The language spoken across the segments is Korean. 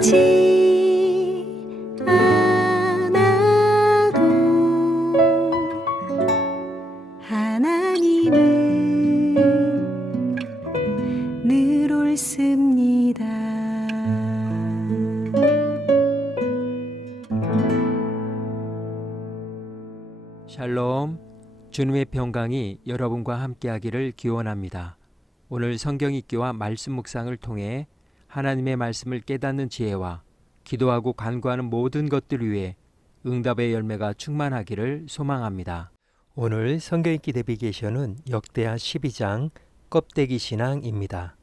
변하지 않아도 하나님은 늘 옳습니다. 샬롬, 주님의 평강이 여러분과 함께하기를 기원합니다. 오늘 성경 읽기와 말씀 묵상을 통해 하나님의 말씀을 깨닫는 지혜와 기도하고 간구하는 모든 것들 위해 응답의 열매가 충만하기를 소망합니다. 오늘 성경 읽기 내비게이션은 역대하 12장 껍데기 신앙입니다.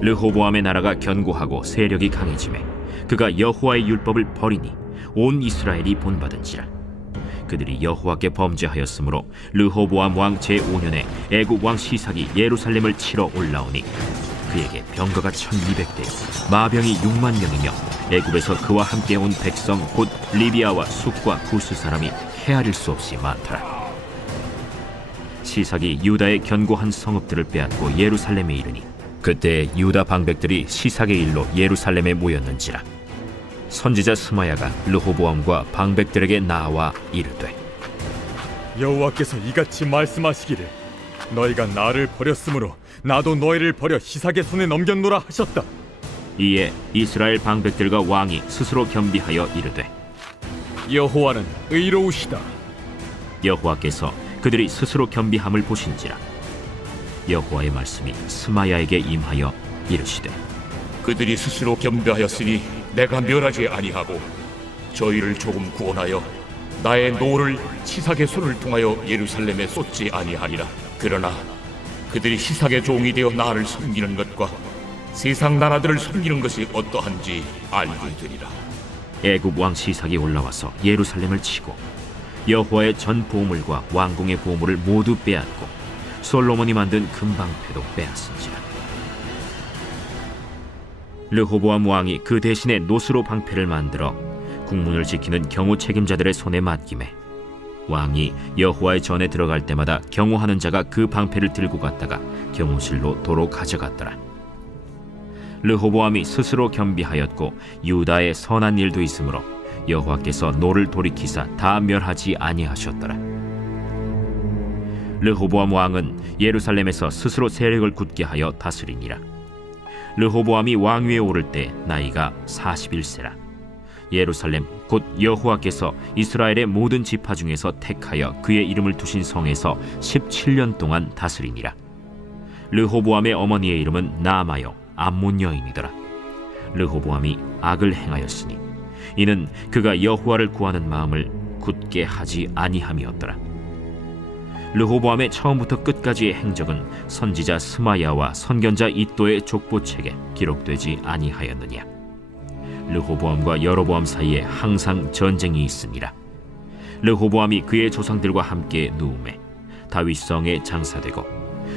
르호보암의 나라가 견고하고 세력이 강해지매 그가 여호와의 율법을 버리니 온 이스라엘이 본받은지라. 그들이 여호와께 범죄하였으므로 르호보암 왕 제5년에 애굽 왕 시삭이 예루살렘을 치러 올라오니 그에게 병거가 1200대요 마병이 6만 명이며 애굽에서 그와 함께 온 백성 곧 리비아와 숫과 구스 사람이 헤아릴 수 없이 많더라. 시삭이 유다의 견고한 성읍들을 빼앗고 예루살렘에 이르니 그때 유다 방백들이 시삭의 일로 예루살렘에 모였는지라. 선지자 스마야가 르호보암과 방백들에게 나와 이르되 여호와께서 이같이 말씀하시기를 너희가 나를 버렸으므로 나도 너희를 버려 시삭의 손에 넘겼노라 하셨다. 이에 이스라엘 방백들과 왕이 스스로 겸비하여 이르되 여호와는 의로우시다. 여호와께서 그들이 스스로 겸비함을 보신지라. 여호와의 말씀이 스마야에게 임하여 이르시되 그들이 스스로 겸비하였으니 내가 멸하지 아니하고 저희를 조금 구원하여 나의 노를 시삭의 손을 통하여 예루살렘에 쏟지 아니하리라. 그러나 그들이 시삭의 종이 되어 나를 섬기는 것과 세상 나라들을 섬기는 것이 어떠한지 알게 되리라. 애굽 왕 시삭이 올라와서 예루살렘을 치고 여호와의 전 보물과 왕궁의 보물을 모두 빼앗고 솔로몬이 만든 금방패도 빼앗은지라. 르호보암 왕이 그 대신에 노스로 방패를 만들어 국문을 지키는 경호 책임자들의 손에 맡기매 왕이 여호와의 전에 들어갈 때마다 경호하는 자가 그 방패를 들고 갔다가 경호실로 도로 가져갔더라. 르호보암이 스스로 겸비하였고 유다의 선한 일도 있으므로 여호와께서 노를 돌이키사 다 멸하지 아니하셨더라. 르호보암 왕은 예루살렘에서 스스로 세력을 굳게 하여 다스리니라. 르호보암이 왕위에 오를 때 나이가 41세라. 예루살렘 곧 여호와께서 이스라엘의 모든 지파 중에서 택하여 그의 이름을 두신 성에서 17년 동안 다스리니라. 르호보암의 어머니의 이름은 나아마요 암몬 여인이더라. 르호보암이 악을 행하였으니 이는 그가 여호와를 구하는 마음을 굳게 하지 아니함이었더라. 르호보암의 처음부터 끝까지의 행적은 선지자 스마야와 선견자 id도의 족보책에 기록되지 아니하였느냐. 르호보암과 여로보암 사이에 항상 전쟁이 있으니라. 르호보암이 그의 조상들과 함께 누움에 다윗성에 장사되고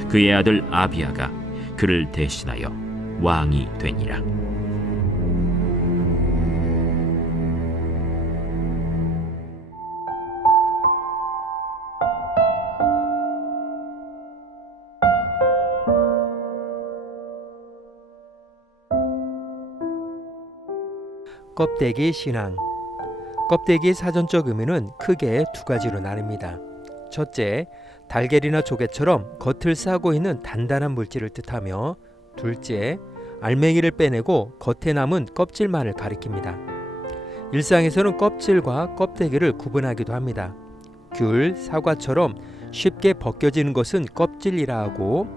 그의 아들 아비야가 그를 대신하여 왕이 되니라. 껍데기 신앙. 껍데기의 사전적 의미는 크게 두 가지로 나뉩니다. 첫째, 달걀이나 조개처럼 겉을 싸고 있는 단단한 물질을 뜻하며, 둘째, 알맹이를 빼내고 겉에 남은 껍질만을 가리킵니다. 일상에서는 껍질과 껍데기를 구분하기도 합니다. 귤, 사과처럼 쉽게 벗겨지는 것은 껍질이라 하고,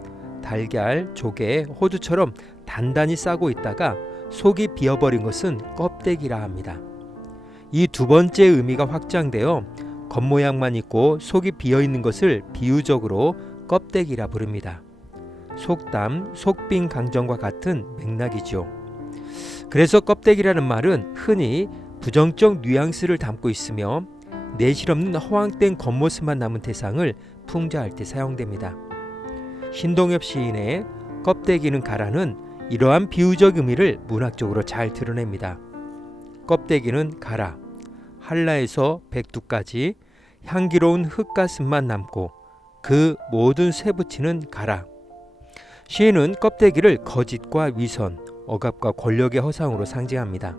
달걀, 조개, 호두처럼 단단히 싸고 있다가 속이 비어버린 것은 껍데기라 합니다. 이 두 번째 의미가 확장되어 겉모양만 있고 속이 비어있는 것을 비유적으로 껍데기라 부릅니다. 속담, 속빈 강정과 같은 맥락이죠. 그래서 껍데기라는 말은 흔히 부정적 뉘앙스를 담고 있으며 내실없는 허황된 겉모습만 남은 대상을 풍자할 때 사용됩니다. 신동엽 시인의 껍데기는 가라는 이러한 비유적 의미를 문학적으로 잘 드러냅니다. 껍데기는 가라, 한라에서 백두까지 향기로운 흙가슴만 남고 그 모든 쇠붙이는 가라. 시인은 껍데기를 거짓과 위선, 억압과 권력의 허상으로 상징합니다.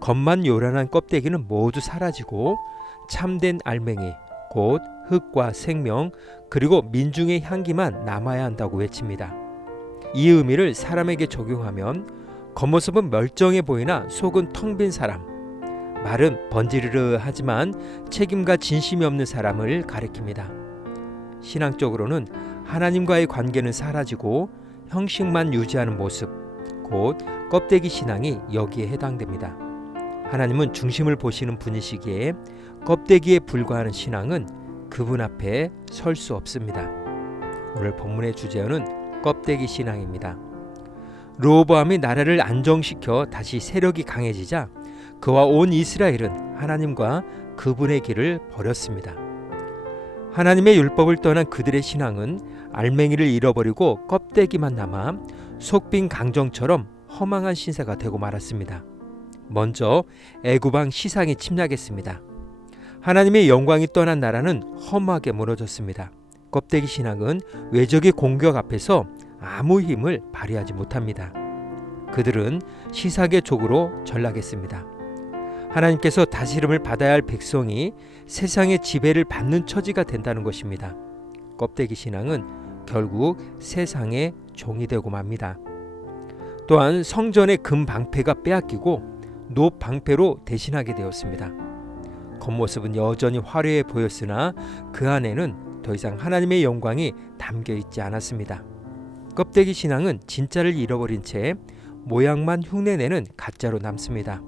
겉만 요란한 껍데기는 모두 사라지고 참된 알맹이, 곧 흙과 생명, 그리고 민중의 향기만 남아야 한다고 외칩니다. 이 의미를 사람에게 적용하면 겉모습은 멀쩡해 보이나 속은 텅 빈 사람, 말은 번지르르 하지만 책임과 진심이 없는 사람을 가리킵니다. 신앙적으로는 하나님과의 관계는 사라지고 형식만 유지하는 모습, 곧 껍데기 신앙이 여기에 해당됩니다. 하나님은 중심을 보시는 분이시기에 껍데기에 불과하는 신앙은 그분 앞에 설 수 없습니다. 오늘 본문의 주제어는 껍데기 신앙입니다. 르호보암이 나라를 안정시켜 다시 세력이 강해지자 그와 온 이스라엘은 하나님과 그분의 길을 버렸습니다. 하나님의 율법을 떠난 그들의 신앙은 알맹이를 잃어버리고 껍데기만 남아 속빈 강정처럼 허망한 신세가 되고 말았습니다. 먼저 애굽 왕 시상이 침략했습니다. 하나님의 영광이 떠난 나라는 허무하게 무너졌습니다. 껍데기 신앙은 외적의 공격 앞에서 아무 힘을 발휘하지 못합니다. 그들은 시삭의 족으로 전락했습니다. 하나님께서 다스림을 받아야 할 백성이 세상의 지배를 받는 처지가 된다는 것입니다. 껍데기 신앙은 결국 세상의 종이 되고 맙니다. 또한 성전의 금 방패가 빼앗기고 노 방패로 대신하게 되었습니다. 겉모습은 여전히 화려해 보였으나 그 안에는 더 이상 하나님의 영광이 담겨 있지 않았습니다. 껍데기 신앙은 진짜를 잃어버린 채 모양만 흉내내는 가짜로 남습니다.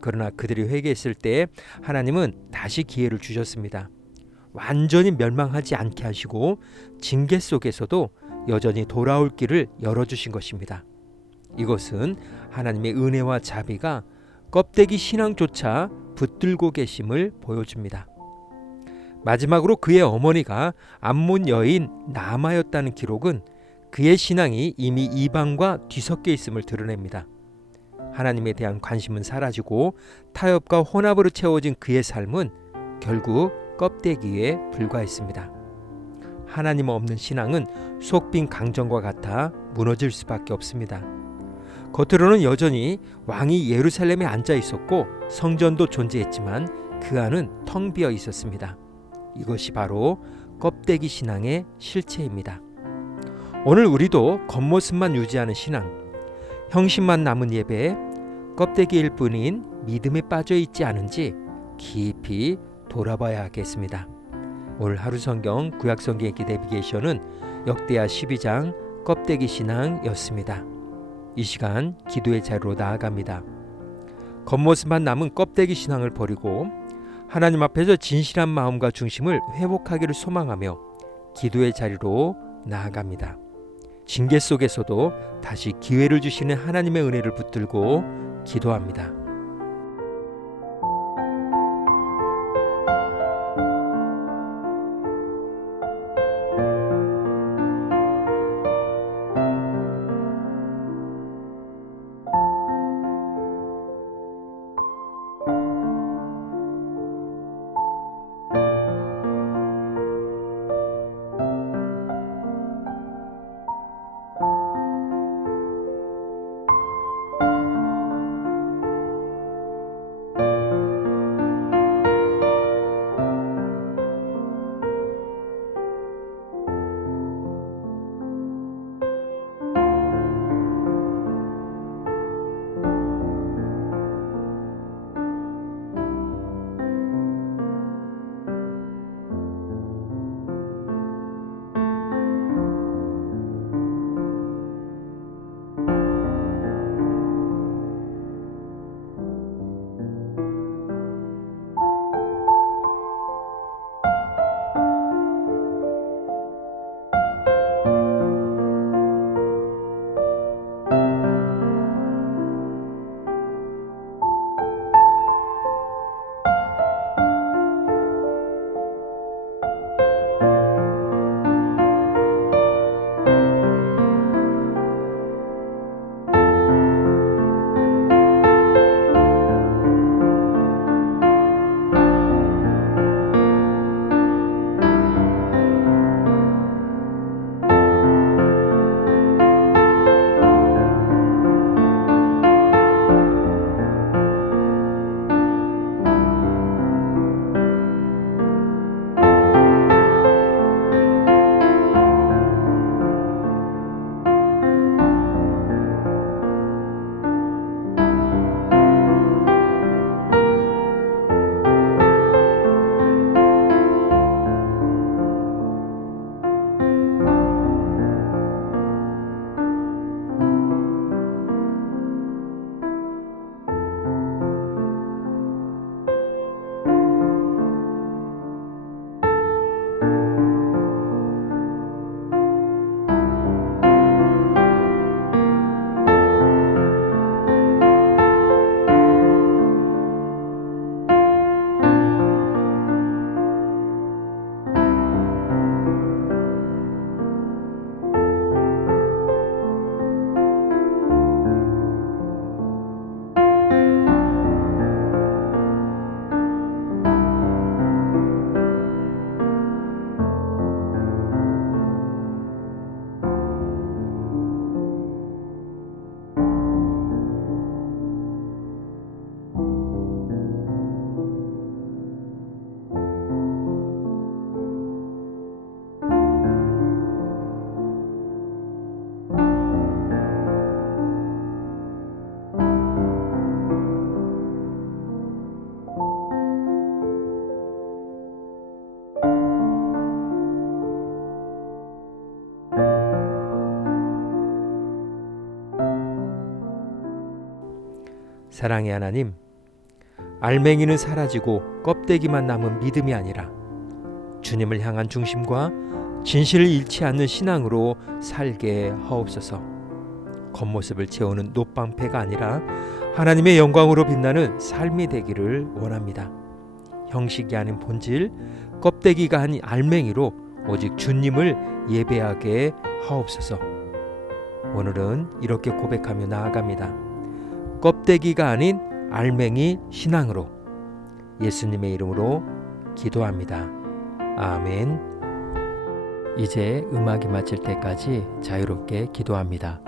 그러나 그들이 회개했을 때 하나님은 다시 기회를 주셨습니다. 완전히 멸망하지 않게 하시고 징계 속에서도 여전히 돌아올 길을 열어주신 것입니다. 이것은 하나님의 은혜와 자비가 껍데기 신앙조차 붙들고 계심을 보여줍니다. 마지막으로 그의 어머니가 암몬 여인 나아마였다는 기록은 그의 신앙이 이미 이방과 뒤섞여 있음을 드러냅니다. 하나님에 대한 관심은 사라지고 타협과 혼합으로 채워진 그의 삶은 결국 껍데기에 불과했습니다. 하나님 없는 신앙은 속빈 강정과 같아 무너질 수밖에 없습니다. 겉으로는 여전히 왕이 예루살렘에 앉아 있었고 성전도 존재했지만 그 안은 텅 비어 있었습니다. 이것이 바로 껍데기 신앙의 실체입니다. 오늘 우리도 겉모습만 유지하는 신앙, 형식만 남은 예배, 껍데기일 뿐인 믿음에 빠져 있지 않은지 깊이 돌아봐야 하겠습니다. 오늘 하루 성경 구약 성경의 내비게이션은 역대하 12장 껍데기 신앙이었습니다. 이 시간 기도의 자리로 나아갑니다. 겉모습만 남은 껍데기 신앙을 버리고 하나님 앞에서 진실한 마음과 중심을 회복하기를 소망하며 기도의 자리로 나아갑니다. 징계 속에서도 다시 기회를 주시는 하나님의 은혜를 붙들고 기도합니다. 사랑의 하나님, 알맹이는 사라지고 껍데기만 남은 믿음이 아니라 주님을 향한 중심과 진실을 잃지 않는 신앙으로 살게 하옵소서. 겉모습을 채우는 노방패가 아니라 하나님의 영광으로 빛나는 삶이 되기를 원합니다. 형식이 아닌 본질, 껍데기가 아닌 알맹이로 오직 주님을 예배하게 하옵소서. 오늘은 이렇게 고백하며 나아갑니다. 껍데기가 아닌 알맹이 신앙으로 예수님의 이름으로 기도합니다. 아멘. 이제 음악이 마칠 때까지 자유롭게 기도합니다.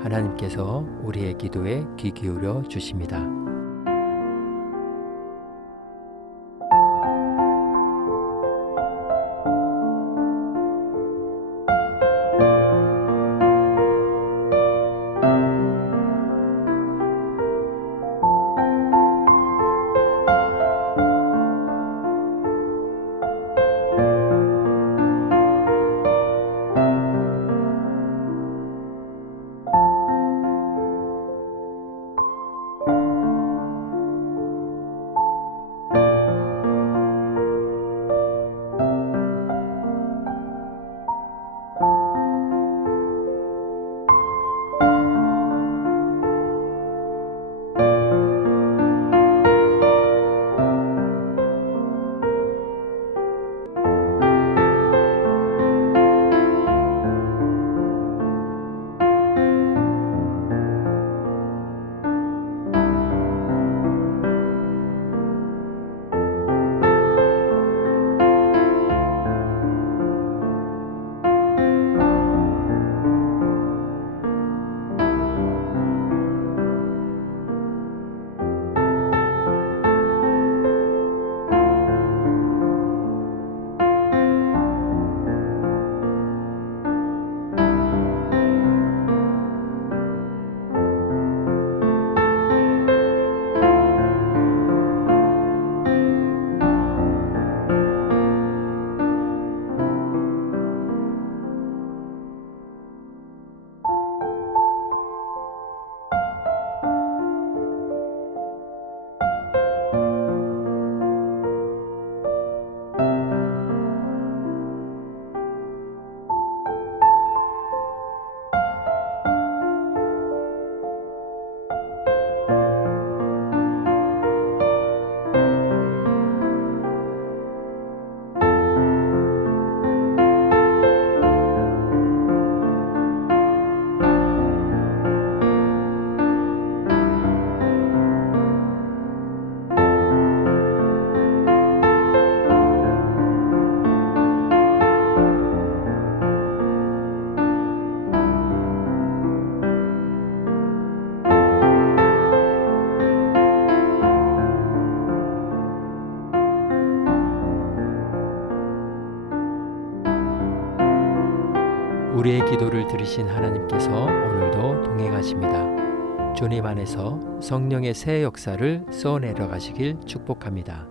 하나님께서 우리의 기도에 귀 기울여 주십니다. 우리의 기도를 들으신 하나님께서 오늘도 동행하십니다. 주님 안에서 성령의 새 역사를 쏘내려 가시길 축복합니다.